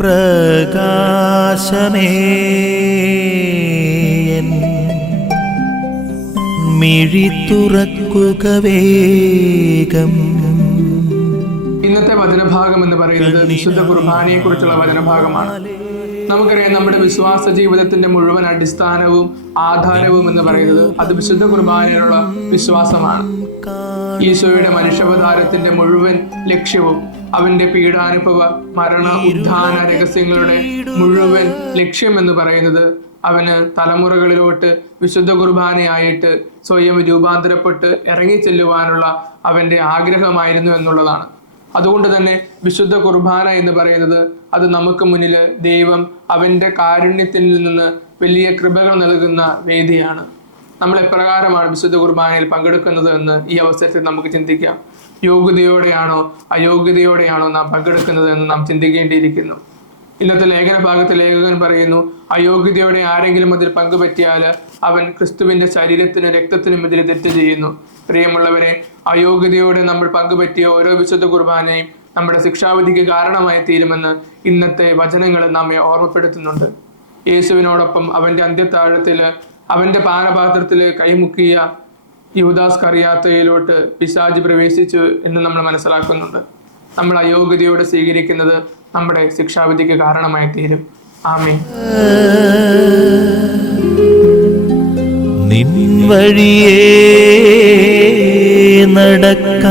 പ്രകാശമേ മിഴി തുറക്കുക വേഗം. ഇന്നത്തെ വചനഭാഗം എന്ന് പറയുന്നത് വിശുദ്ധ കുർബാനയെ കുറിച്ചുള്ള വചനഭാഗമാണ്. നമുക്കറിയാം, നമ്മുടെ വിശ്വാസ ജീവിതത്തിന്റെ മുഴുവൻ അടിസ്ഥാനവും ആധാരവും എന്ന് പറയുന്നത് അത് വിശുദ്ധ കുർബാനയിലുള്ള വിശ്വാസമാണ്. ഈശോയുടെ മനുഷ്യാവതാരത്തിന്റെ മുഴുവൻ ലക്ഷ്യവും അവന്റെ പീഡാനുഭവ മരണ ഉദ്ധാന രഹസ്യങ്ങളുടെ മുഴുവൻ ലക്ഷ്യം എന്ന് പറയുന്നത് അവന് തലമുറകളിലോട്ട് വിശുദ്ധ കുർബാനയായിട്ട് സ്വയം രൂപാന്തരപ്പെട്ട് ഇറങ്ങിച്ചെല്ലുവാനുള്ള അവന്റെ ആഗ്രഹമായിരുന്നു എന്നുള്ളതാണ്. അതുകൊണ്ട് തന്നെ വിശുദ്ധ കുർബാന എന്ന് പറയുന്നത് അത് നമുക്ക് മുന്നിൽ ദൈവം അവന്റെ കാരുണ്യത്തിൽ നിന്ന് വലിയ കൃപകൾ നൽകുന്ന വേദിയാണ്. നമ്മൾ എപ്രകാരമാണ് വിശുദ്ധ കുർബാനയിൽ പങ്കെടുക്കുന്നത് എന്ന് ഈ അവസരത്തിൽ നമുക്ക് ചിന്തിക്കാം. യോഗ്യതയോടെയാണോ അയോഗ്യതയോടെയാണോ നാം പങ്കെടുക്കുന്നത് എന്ന് നാം ചിന്തിക്കേണ്ടിയിരിക്കുന്നു. ഇന്നത്തെ ലേഖന ഭാഗത്ത് ലേഖകൻ പറയുന്നു, അയോഗ്യതയോടെ ആരെങ്കിലും അതിൽ പങ്കുപറ്റിയാൽ അവൻ ക്രിസ്തുവിന്റെ ശരീരത്തിനും രക്തത്തിനും എതിരെ തെറ്റ് ചെയ്യുന്നു. പ്രിയമുള്ളവരെ, അയോഗ്യതയോടെ നമ്മൾ പങ്കുപറ്റിയ ഓരോ വിശുദ്ധ കുർബാനയും നമ്മുടെ ശിക്ഷാവിധിക്ക് കാരണമായി തീരുമെന്ന് ഇന്നത്തെ വചനങ്ങൾ നമ്മെ ഓർമ്മപ്പെടുത്തുന്നുണ്ട്. യേശുവിനോടൊപ്പം അവന്റെ അന്ത്യത്താഴത്തില് അവന്റെ പാനപാത്രത്തിൽ കൈമുക്കിയ യൂദാസ് കറിയാത്തയിലോട്ട് പിശാച് പ്രവേശിച്ചു എന്ന് നമ്മൾ മനസ്സിലാക്കുന്നുണ്ട്. നമ്മൾ അയോഗ്യതയോടെ സ്വീകരിക്കുന്നത് നമ്മുടെ ശിക്ഷാവിധിക്ക് കാരണമായി തീരും. ആമേൻ. നിൻ വഴിയേ നടക്ക